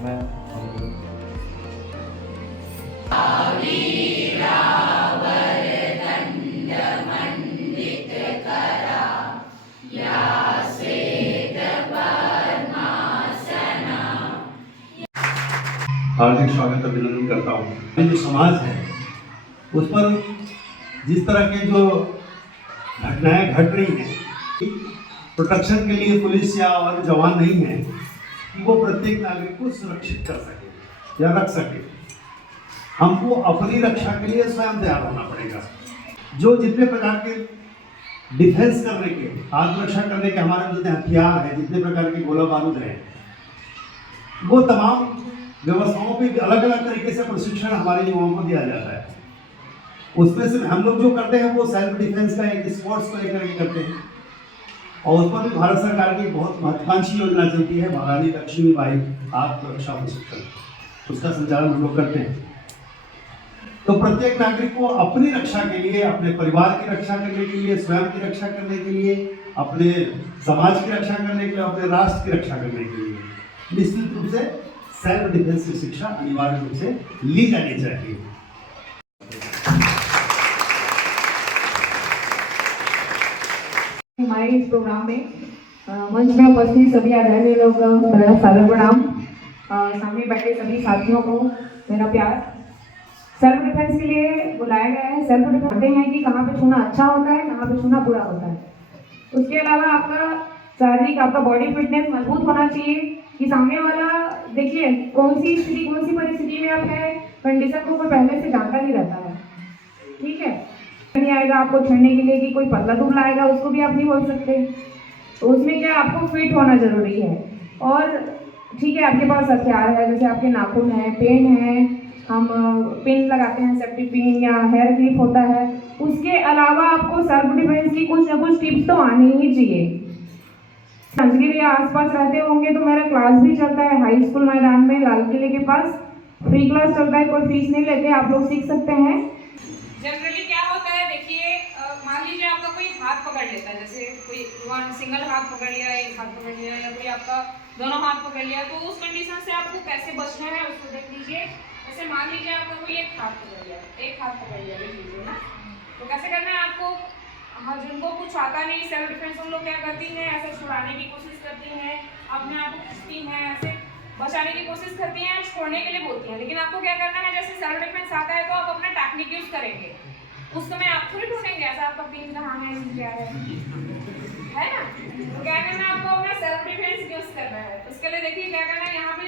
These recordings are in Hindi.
मैं हार्दिक स्वागत अभिनंदन करता हूँ। ये जो समाज है उस पर जिस तरह के जो घटनाएं घट रही हैं, प्रोटेक्शन के लिए पुलिस या और जवान नहीं है कि वो प्रत्येक नागरिक को सुरक्षित कर सके या रख सके। हमको अपनी रक्षा के लिए स्वयं तैयार होना पड़ेगा। जो जितने प्रकार के डिफेंस करने के, आत्मरक्षा करने के हमारे जितने हथियार हैं, जितने प्रकार के गोला बारूद हैं, वो तमाम व्यवस्थाओं पे अलग अलग तरीके से प्रशिक्षण हमारे युवाओं को दिया जाता है। उसमें से हम लोग जो करते हैं वो सेल्फ डिफेंस का एक स्पोर्ट्स को लेकर के करते हैं, और उस पर भी भारत सरकार की बहुत महत्वाकांक्षी योजना चलती है, महारानी लक्ष्मीबाई आत्मरक्षा प्रशिक्षण, उसका संचालन हम लोग करते हैं। तो प्रत्येक नागरिक को अपनी रक्षा के लिए, अपने परिवार की रक्षा करने के लिए, स्वयं की रक्षा करने के लिए, अपने समाज की रक्षा करने के लिए, अपने राष्ट्र की रक्षा करने के लिए निश्चित रूप से सेल्फ डिफेंस की शिक्षा अनिवार्य रूप से ली जानी चाहिए। हमारे इस प्रोग्राम में मंच में उपस्थित सभी आदरणीय लोग मेरा सादर प्रणाम। सामने बैठे सभी साथियों को मेरा प्यार। सेल्फ डिफेंस के लिए बुलाया गया है। सेल्फ डिफेंस कहते हैं कि कहाँ पे छूना अच्छा होता है, कहाँ पे छूना बुरा होता है। उसके अलावा आपका शारीरिक, आपका बॉडी फिटनेस मजबूत होना चाहिए कि सामने वाला, देखिए कौन सी स्थिति, कौन सी परिस्थिति में आप है, कंडीशन को कोई पहले से जानता नहीं रहता है। ठीक है, नहीं आएगा आपको छेड़ने के लिए कि कोई पतला दुबला आएगा, उसको भी आप नहीं बोल सकते। तो उसमें क्या आपको फिट होना जरूरी है। और ठीक है, आपके पास हथियार है, जैसे आपके नाखून है, पेन है, हम पिन लगाते हैं, सेफ्टी पिन या हेयर क्लिप होता है। उसके अलावा आपको सेल्फ डिफेंस की कुछ ना कुछ टिप्स तो आनी ही चाहिए। संजगिर या आसपास रहते होंगे तो मेरा क्लास भी चलता है हाई स्कूल मैदान में, लाल किले के पास फ्री क्लास चलता है, कोई फीस नहीं लेते, आप लोग सीख सकते हैं। जनरली क्या होता है, देखिए मान लीजिए आपका कोई हाथ पकड़ लेता है, जैसे कोई वन सिंगल हाथ पकड़ लिया, एक हाथ पकड़ लिया, या कोई आपका दोनों हाथ पकड़ लिया, तो उस कंडीशन से आपको कैसे बचना है उसको देख लीजिए। जैसे मान लीजिए आपका कोई एक हाथ पकड़ लिया, देख लीजिए ना, तो कैसे करना है आपको। हाँ, जिनको कुछ आता नहीं सेल्फ डिफेंस, उन लोग क्या करती हैं, ऐसे छुड़ाने की कोशिश करती हैं, अपने आप को खींचती हैं, ऐसे बचाने की कोशिश करती हैं, छोड़ने के लिए बोलती हैं। लेकिन आपको क्या करना है, जैसे सेल्फ डिफेंस आता है तो आप अपना टेक्निक यूज करेंगे। उस समय आप थोड़ी ढूंढेंगे ऐसा आपका पिन कहाँ है, क्या है ना। तो क्या करना है, आपको अपना सेल्फ डिफेंस यूज करना है। उसके लिए देखिए क्या करना है, यहाँ पे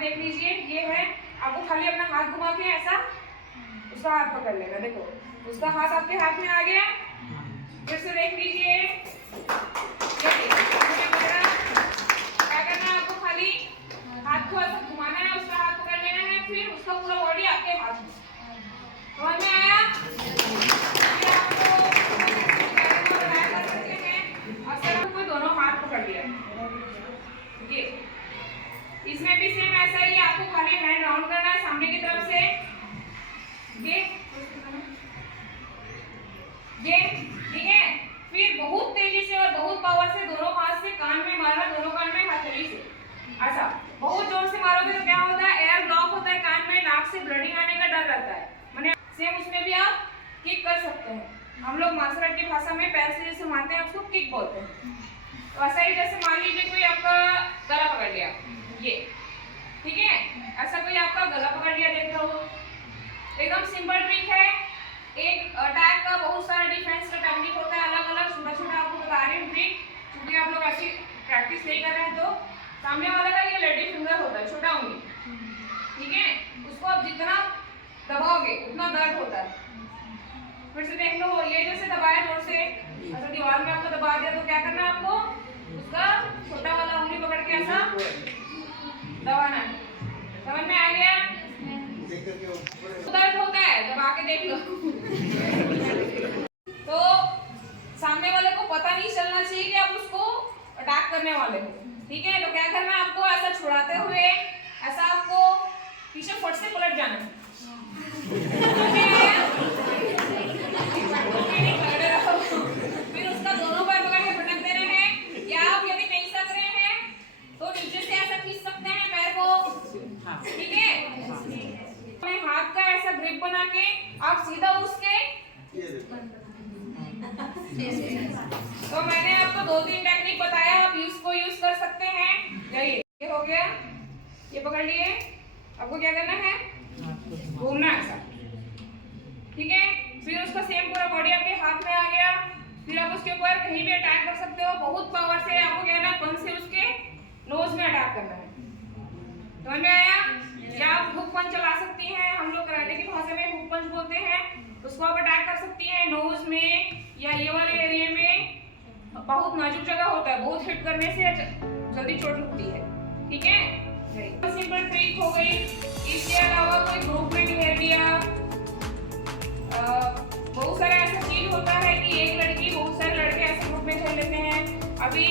देख लीजिए, ये है, आपको खाली अपना हाथ घुमा के ऐसा उसका हाथ पकड़ लेना। देखो उसका हाथ आपके हाथ में आ गया, फिर से देख लीजिए, क्या करना है, आपको खाली हाथ को ऐसा घुमाना है, उसका हाथ पकड़ लेना है, फिर उसका पूरा बॉडी आपके हाथ में। समझ में आया? फिर आपको कर सकते हैं, अक्सर आपको दोनों हाथ पकड़ लिया, ये इसमें भी सेम ऐसा ही, आपको खाली हैंड राउंड करना है सामने की तरफ से, ये ठीक है। फिर बहुत तेजी से और बहुत पावर से दोनों हाथ से कान में मारना, दोनों कान में हथेली से ऐसा बहुत जोर से मारोगे तो क्या होता है, एयर ब्लॉक होता है कान में, नाक से ब्लडिंग आने का डर रहता है। माने सेम उसमें भी आप किक कर सकते हैं। हम लोग मार्शल आर्ट की भाषा में पैर से जैसे मारते हैं उसको किक बोलते हैं। तो ऐसा ही, जैसे मान लीजिए कोई आपका गला पकड़ लिया, ये ठीक है, ऐसा कोई आपका गला पकड़ लिया, देख रहे हो, एकदम सिंपल ट्रिक है। एक अटैक का बहुत सारा डिफेंस का टेक्निक होता है, अलग अलग छोटा छोटा आपको बता रही हूँ ट्रिक, क्योंकि आप लोग ऐसी प्रैक्टिस नहीं कर रहे हैं। तो सामने वाला का ये लेडी फिंगर होता है, छोटा उंगली, ठीक है, उसको आप जितना दबाओगे उतना दर्द होता है। फिर से देख लो, ये जैसे दबाया जोर से, ऐसा दीवार में आपको दबा दिया, तो क्या करना है, आपको उसका छोटा वाला उंगली पकड़ के ऐसा दबाना है। समझ में आ गया? दर्द होता है, दबा के देख लो। तो सामने वाले को पता नहीं चलना चाहिए कि आप उसको अटैक करने वाले हो, ठीक है। तो क्या करना है, आपको ऐसा छुड़ाते हुए ऐसा आपको पीछे फट से पलट जाना है। फिर उसका दोनों पैर पकड़ के पटक दे रहे हैं, या आप यदि नहीं सक रहे हैं तो नीचे से ऐसा खींच सकते हैं पैर को, ठीक है। अपने हाथ का ऐसा ग्रिप बना के आप सीधा उसके, तो मैंने आपको 2-3 टेक्निक बताया, आप इसको यूज कर सकते हैं। ये हो गया, ये पकड़ लिए, आपको क्या करना है, घूमना ऐसा, ठीक है। फिर उसका सेम पूरा बॉडी आपके हाथ में आ गया, फिर आप उसके ऊपर कहीं भी अटैक कर सकते हो। बहुत पावर से आपको क्या करना है, पंच से उसके नोज में अटैक करना है। समझ में आया? या आप हुक पंच चला सकती हैं, हम लोग कराटे की भाषा में हुक पंच बोलते हैं। उसको आप अटैक कर सकती हैं नोज में या ये वाले एरिया में, बहुत नाजुक जगह होता है, बहुत हिट करने से जल्दी चोट लगती है, ठीक है। सिंपल ट्रिक हो गई। इसके अलावा कोई ग्रुप में घेर लिया, बहुत सारा ऐसा चीज होता है कि एक लड़की बहुत सारे लड़के ऐसे ग्रुप में घेर लेते हैं। अभी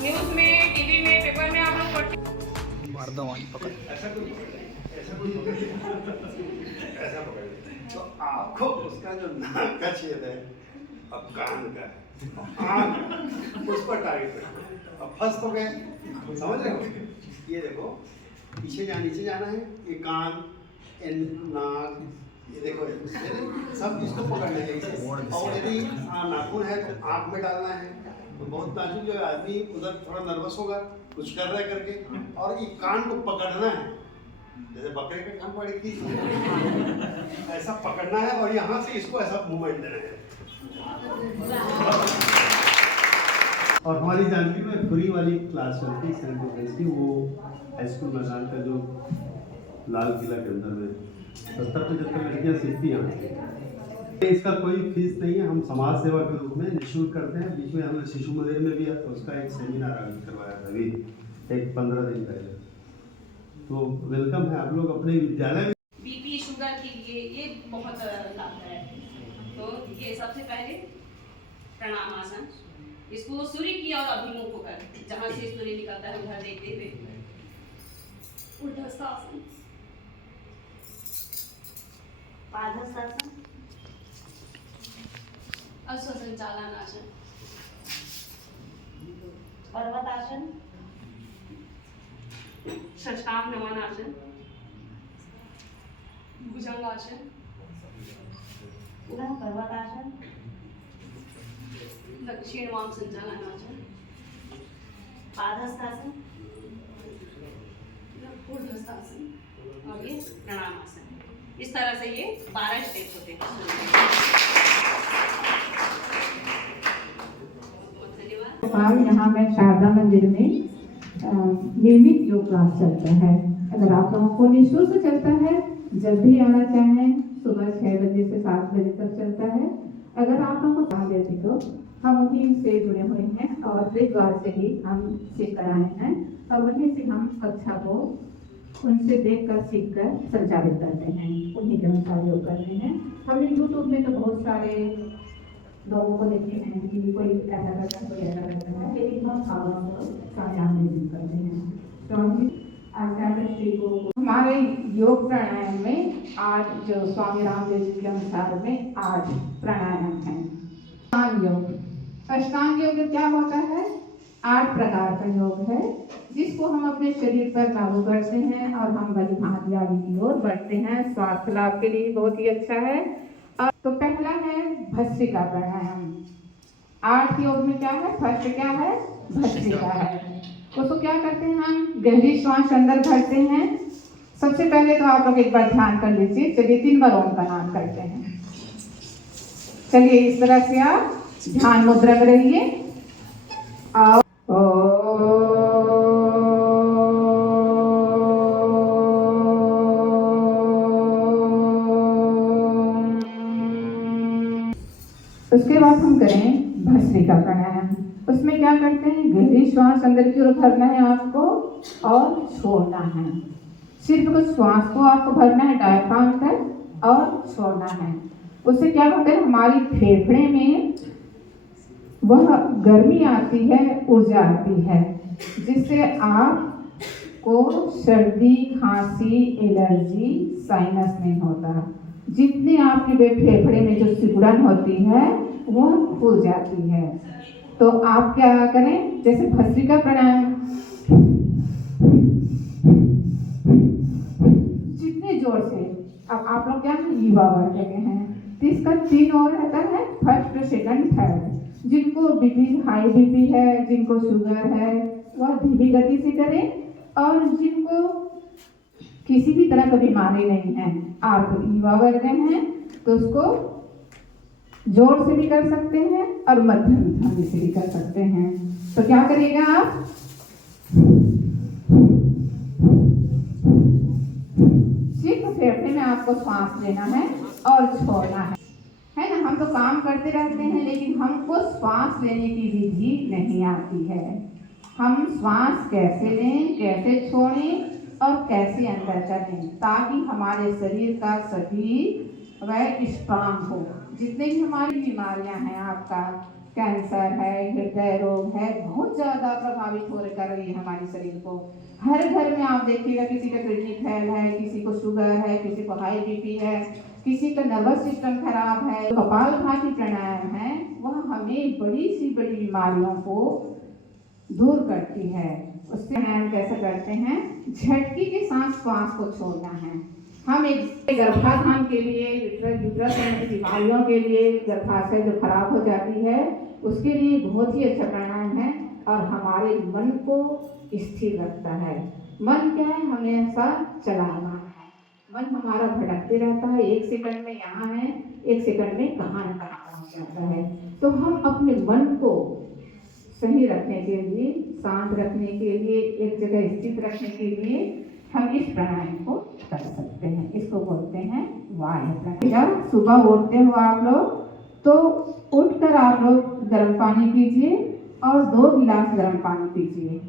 न्यूज में, टीवी में, पेपर में आप लोग पढ़ते ऐसा पकड़ तो आपको उसका जो नाक का छेद है अब कान का है, आँख उस पर टारगेट है। अब फंस तो गए, समझ रहे हो? ये देखो पीछे नीचे जाना है, ये कान, नाक, ये देखो सब इसको पकड़ना है। और यदि नाखून है तो आँख में डालना है, तो बहुत नाजुक जो आदमी उधर थोड़ा नर्वस होगा कुछ कर रहा है करके, और ये कान को पकड़ना है, जैसे बकरे का कान पकड़ की ऐसा पकड़ना है, और यहाँ से इसको ऐसा मूवमेंट देना है। और हमारी जानकारी में फ्री वाली क्लास चलती है सेल्फ डिफेंस की, वो हाई स्कूल मैदान का जो लाल किला के अंदर में 70-75 लड़कियाँ सीखती हैं। इसका कोई फीस नहीं है, हम समाज सेवा के रूप में निःशुल्क करते हैं। बीच में हमने शिशु मंदिर में भी उसका एक सेमिनार आयोजित करवाया था अभी एक 15 दिन पहले। तो वेलकम है, आप लोग अपने विद्यालय में बीपी शुगर के लिए ये बहुत लाभदायक है। तो ये सबसे पहले प्रणाम आसन, इसको सूर्य की ओर अभिमुख होकर, जहाँ से सूर्य निकलता है उधर देखते हुए ऊर्ध्वस्थासन, पादहस्तासन, अश्वसंचालन आसन, पर्वतासन, षष्टांग नमन आसन, भुजंगासन, पुनः पर्वतासन, दक्षिण वाम संचालन आसन, पादहस्तासन, ऊर्ध्वस्थासन और ये प्रणाम आसन। इस तरह से ये 12 स्टेप होते हैं। धन्यवाद। यहाँ मैं शारदा मंदिर में नियमित योग क्लास चलता है। अगर आप लोगों को निःशुल्क चलता है, जब भी आना चाहें, सुबह 6 बजे से 7 बजे तक चलता है। अगर आप लोगों को कहा देती तो हम उन्हीं से जुड़े हुए हैं और हरिद्वार से ही हम सीख कर आए हैं, और वहीं से हम कक्षा को उनसे देखकर सीखकर संचालित करते हैं, उन्हीं के अनुसार योग कर रहे हैं। हमने यूट्यूब में तो बहुत सारे लोगों को देखते हैं कि कोई ऐसा करता है, कोई ऐसा करता है, लेकिन हम भावनाओं को कामयाब नहीं करते हैं। तो हम आचार्य श्री को हमारे योग प्राणायाम में आज जो स्वामी रामदेव जी के अनुसार में 8 प्राणायाम हैं। अष्टांग योग, अष्टांग योग क्या होता है? 8 प्रकार का योग है, जिसको हम अपने शरीर पर लागू करते हैं और हम बलि भांति आदि की ओर बढ़ते हैं। स्वास्थ्य लाभ के लिए बहुत ही अच्छा है। तो पहला है भस्त्रिका प्राणायाम। 8 योग में क्या है? फर्स्ट क्या है? भस्त्रिका है। उसको क्या करते हैं? हम गहरी श्वास अंदर भरते हैं। सबसे पहले तो आप लोग एक बार ध्यान कर लीजिए। चलिए 3 बार ओम का नाम करते हैं। चलिए इस तरह से आप ध्यान मुद्रा में रहिए। उसके बाद हम करें भस्त्रिका प्राणायाम। उसमें क्या करते हैं? गहरी श्वास अंदर की ओर भरना है आपको और छोड़ना है। सिर्फ कुछ श्वास को आपको भरना है डायफ्राम तक और छोड़ना है। उससे क्या होता है? हमारी फेफड़े में वह गर्मी आती है, ऊर्जा आती है, जिससे आपको सर्दी, खांसी, एलर्जी, साइनस नहीं होता। जितनी आपके फेफड़े में जो सिकुड़न होती है वह खुल जाती है। तो आप क्या करें? जैसे भस्त्रिका प्राणायाम अब आप लोग क्या युवा वर्ग के हैं, तो इसका 3 और रहता है, फर्स्ट, सेकंड, थर्ड। जिनको बीपी, हाई बीपी है, जिनको शुगर है, वह धीमी गति से करें, और जिनको किसी भी तरह का बीमारी नहीं है, आप युवा वर्ग हैं, तो उसको जोर से भी कर सकते हैं और मध्यम ध्वनि से भी कर सकते हैं। तो क्या करिएगा आप, सिर्फ फेफड़े में आपको सांस लेना है और छोड़ना है ना। हम तो काम करते रहते हैं, लेकिन हमको श्वास लेने की विधि नहीं आती है। हम श्वास कैसे लें, कैसे छोड़ें और कैसे अंदर करें, ताकि हमारे शरीर का सभी वह स्ट्रांग हो। जितने भी हमारी बीमारियां हैं, आपका कैंसर है, हृदय रोग है, बहुत ज़्यादा प्रभावित हो कर रही है हमारे शरीर को। हर घर में आप देखिएगा, किसी का किडनी फेल है, किसी को शुगर है, किसी को हाई बीपी है, किसी का नर्वस सिस्टम खराब है। कपालभाति प्राणायाम है, वह हमें बड़ी सी बड़ी बीमारियों को दूर करती है। उससे प्राणायाम कैसे करते हैं, झटके के साथ श्वास को छोड़ना है। हम एक गर्भाधान के लिए, यूट्रस की बीमारियों के लिए, गर्भाशय जो खराब हो जाती है, उसके लिए बहुत ही अच्छा प्राणायाम है और हमारे मन को स्थिर रखता है। मन क्या है, हमेशा चलाना है। मन हमारा भटकते रहता है, 1 सेकंड में यहाँ है, 1 सेकंड में कहाँ न कहाँ पहुँच जाता है। तो हम अपने मन को सही रखने के लिए, शांत रखने के लिए, एक जगह स्थित रखने के लिए हम इस प्राणायाम को कर सकते हैं। इसको बोलते हैं वायु प्राणायाम। सुबह उठते हो आप लोग, तो उठकर आप लोग गर्म पानी पीजिए और 2 गिलास गर्म पानी पीजिए,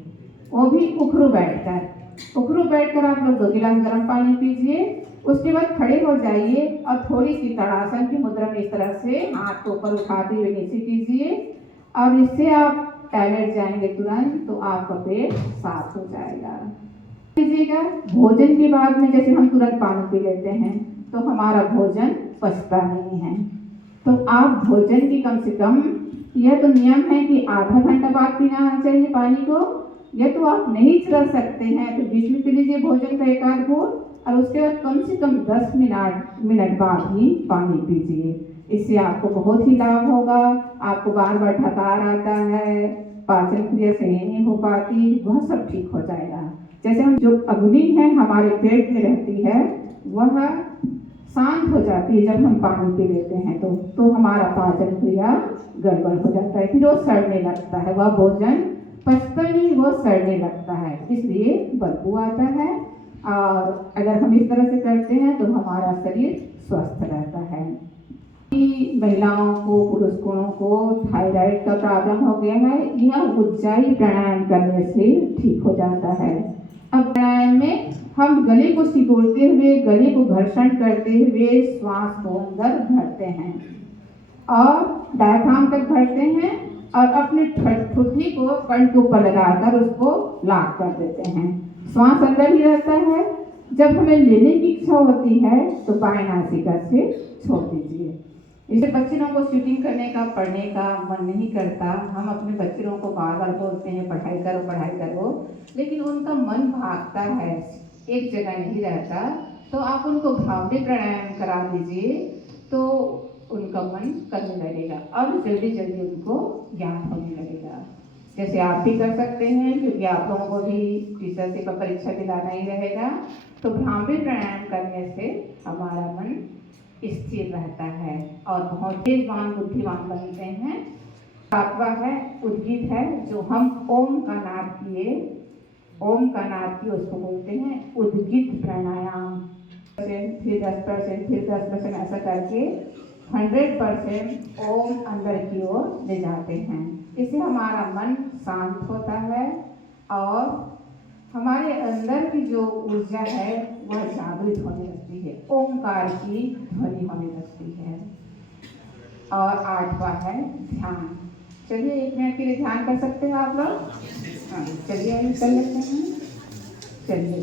वो भी उखरू बैठकर आप लोग 2 गिलास गर्म पानी पीजिए। उसके बाद खड़े हो जाइए और थोड़ी सी तड़ासन की मुद्रा में इस तरह से हाथ को ऊपर उठाते हुए नीचे कीजिए, और इससे आप टॉयलेट जाएंगे तुरंत, तो आपका पेट साफ हो जाएगा। लीजिएगा, भोजन के बाद में जैसे हम तुरंत पानी पी लेते हैं, तो हमारा भोजन पचता नहीं है। तो आप भोजन की कम से कम, यह तो नियम है कि आधा घंटा बाद पीना चाहिए पानी को। यह तो आप नहीं रह सकते हैं, तो बीच में पी लीजिए भोजन का 1 आध घूंट, और उसके बाद कम से कम 10 मिनट बाद ही पानी पीजिए। इससे आपको बहुत ही लाभ होगा। आपको बार बार थकान आता है, पाचन क्रिया सही नहीं हो पाती, वह सब ठीक हो जाएगा। जैसे हम जो अग्नि है हमारे पेट में रहती है, वह शांत हो जाती है जब हम पानी पी लेते हैं, तो हमारा पाचन क्रिया गड़बड़ हो जाता है, फिर वो सड़ने लगता है, वह भोजन पचता नहीं, वो सड़ने लगता है, इसलिए बदबू आता है। और अगर हम इस तरह से करते हैं तो हमारा शरीर स्वस्थ रहता है। महिलाओं को, पुरुषों को थायराइड का प्रॉब्लम हो गया है, यह उज्जाई प्राणायाम करने से ठीक हो जाता है। अब प्राणायाम में हम गले को सिकोड़ते हुए, गले को घर्षण करते हुए श्वास को अंदर भरते हैं और डायफ्राम तक भरते हैं, और अपने ठुड्डी को कंठ के ऊपर लगाकर उसको लॉक कर देते हैं। श्वास अंदर ही रहता है। जब हमें लेने की इच्छा होती है तो बाएं नासिका से छोड़ दीजिए। इसे बच्चों को शूटिंग करने का, पढ़ने का मन नहीं करता। हम अपने बच्चों को बार बार बोलते हैं पढ़ाई करो, लेकिन उनका मन भागता है, एक जगह नहीं रहता। तो आप उनको भावने प्राणायाम करा दीजिए, तो उनका मन करने लगेगा और जल्दी जल्दी उनको ज्ञान होने लगेगा। जैसे आप भी कर सकते हैं, क्योंकि आप लोगों को भी टीचर का परीक्षा दिलाना ही रहेगा। तो भ्रामरी प्राणायाम करने से हमारा मन स्थिर रहता है और बहुत तेजवान बुद्धिमान बनते हैं। 7वां है उद्गीत है, जो हम ओम का नाद किए उसको बोलते हैं उद्गीत प्राणायाम। फिर 10% ऐसा करके 100% ओम अंदर की ओर ले जाते हैं। इससे हमारा मन शांत होता है और हमारे अंदर की जो ऊर्जा है वह जागृत होने लगती है, ओंकार की ध्वनि होने लगती है। और 8वां है ध्यान। चलिए 1 मिनट के लिए ध्यान कर सकते हैं आप लोग। हाँ चलिए कर लेते हैं। चलिए